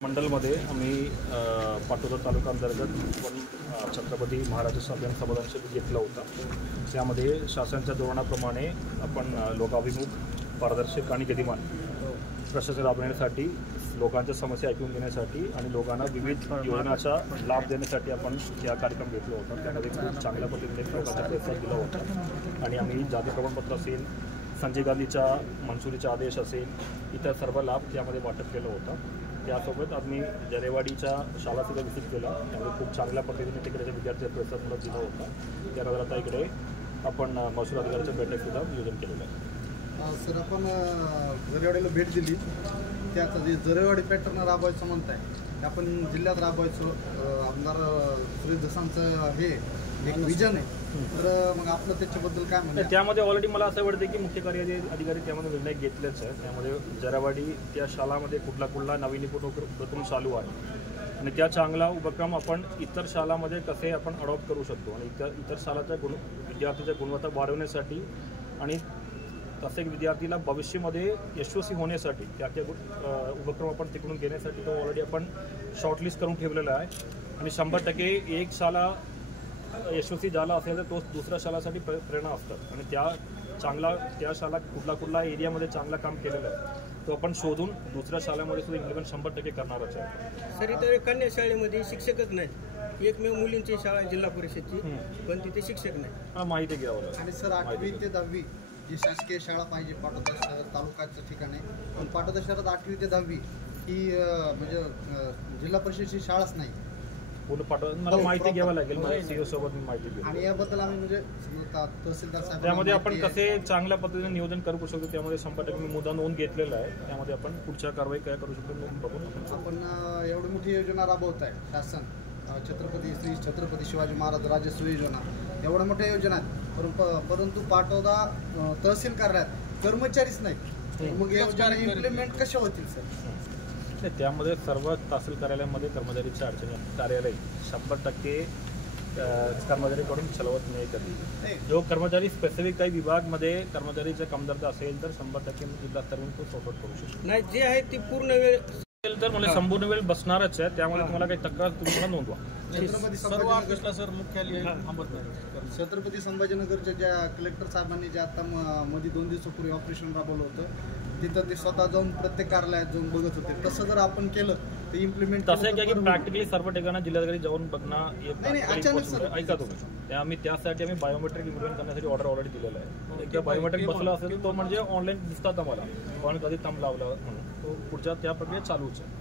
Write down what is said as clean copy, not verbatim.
मंडलमध्ये आम्ही पाटोदा तालुका अंतर्गत आपण छत्रपती महाराज अभियान संबोधन शिबिर घेतला होता। त्यामध्ये शासनाच्या धोरणाप्रमाणे आपण लोकाभिमुख, पारदर्शक आणि गतिमान प्रशासन राबवण्यासाठी, लोकांच्या समस्या ऐकून घेण्यासाठी आणि लोकांना विविध योजनांचा लाभ देण्यासाठी आपण हा कार्यक्रम घेतला होता। त्यामध्ये खूप चांगल्या पद्धतीने लोकांचा प्रतिसाद दिला होता आणि आम्ही जाती प्रमाणपत्र असेल, संजय गांधीचा मंजुरीचा आदेश असेल, इतर सर्व लाभ त्यामध्ये वाटप केलं होतं। त्यासोबत आम्ही जरेवाडीच्या शाळासुद्धा व्हिजिट केला। त्यामध्ये खूप चांगल्या पद्धतीने तिकडे विद्यार्थी प्रतिसाद मला दिला होता। त्यानंतर आता इकडे आपण महसूल अधिकाऱ्याच्या बैठकीसुद्धा नियोजन केलेलं आहे। सर, आपण जरेवाडीला भेट दिली, त्याचं जे जरेवाडी पॅटर्न राबवायचं म्हणताय, आपण जिल्ह्यात राबवायचं आमदार सुरेश दसांचं हे एक विजन आहे, तर मग आपलं त्याच्याबद्दल काय म्हणणं? त्यामध्ये ऑलरेडी मला असं वाटतं की मुख्य कार्यकारी अधिकारी त्यामध्ये निर्णय घेतलेच आहे। त्यामध्ये जरेवाडी त्या शाळामध्ये कुठला नाविन्यपूर्ण उपक्रम चालू आहे आणि त्या चांगला उपक्रम आपण इतर शाळांमध्ये कसे आपण अडॉप्ट करू शकतो आणि इतर शाळाच्या विद्यार्थ्याच्या गुणवत्ता वाढवण्यासाठी आणि तसे विद्यार्थीला भविष्यामध्ये यशस्वी होण्यासाठी त्या उपक्रम आपण तिकडून घेण्यासाठी तो ऑलरेडी आपण शॉर्टलिस्ट करून ठेवलेला आहे आणि 100% एक शाळा यशस्वी झाला असेल तर तो दुसऱ्या शाळासाठी प्रेरणा असतात आणि त्या शाळा कुठला एरियामध्ये चांगलं काम केलेलं आहे तो आपण शोधून दुसऱ्या शाळेमध्ये सुद्धा इम्प्लिमेंट 100% करणारच आहे। सर, इतर कन्या शाळेमध्ये शिक्षकच नाही, एकमेव मुलींची शाळा जिल्हा परिषदची, पण तिथे शिक्षक नाही, माहिती घ्यावं। आणि सर 8वी ते 10वी जी शासकीय शाळा पाहिजे पाटोदा शहर तालुक्याचं ठिकाण आहे, पण पाटोदा शहरात 8वी ते 10वी ही म्हणजे जिल्हा परिषदची शाळाच नाही। मला माहिती घ्यावं लागेल, मला सीओ सोबत मी माहिती घेऊ आणि याबद्दल आम्ही म्हणजे तहसीलदार साहेब त्यामध्ये आपण कसे चांगल्या पद्धतीने नियोजन करू शकतो, त्यामध्ये 100% मी मुद्दा नोंद घेतलेला आहे। त्यामध्ये आपण पुढच्या कारवाई काय करू शकतो बघून आपण एवढी मोठी योजना राबवत आहे शासन, श्री छत्रपती शिवाजी महाराज राजस्व योजना, एवढ्या मोठ्या योजना आहेत, परंतु पाटोदा तहसील कार्यालयात कर्मचारीच नाही, मग या योजना इम्प्लिमेंट कशा होतील सर? त्यामध्ये सर्व तहसील कार्यालयामध्ये कर्मचारीच्या अडचणी, कार्यालय 100% कर्मचारीकडून चलवत नाही कधी। जो कर्मचारी स्पेसिफिक काही विभागमध्ये कर्मचारीच्या कमतरता असेल तर 100% जिल्हास्तरावरून तो सपोर्ट करू शकतो। नाही, जे आहे ती पूर्ण वेळ तर मला संपूर्ण वेळ बसणारच आहे, त्यामुळे तुम्हाला काही तक्रार तुम्हाला नोंदवा। छत्रपती संभाजीनगरच्या ज्या कलेक्टर साहेबांनी जे आता मध्ये 2 दिवसापूर्वी ऑपरेशन राबवलं होतं, तिथं ते स्वतः जाऊन प्रत्येक कार्यालयात जाऊन बघत होते, तसं जर आपण केलं तर इम्प्लिमेंट तसं आहे की प्रॅक्टिकली सर्व ठिकाणी जिल्हाधिकारी जाऊन बघणं ऐका तुम्ही, त्यासाठी आम्ही बायोमेट्रिक इम्प्लिमेंट करण्यासाठी ऑर्डर ऑलरेडी दिलेला आहे। एकदा बायोमेट्रिक बसला असेल तो म्हणजे ऑनलाईन दिसतात आम्हाला पण कधी थंब लावला म्हणून तो पुढच्या त्या प्रक्रिया चालूच आहे।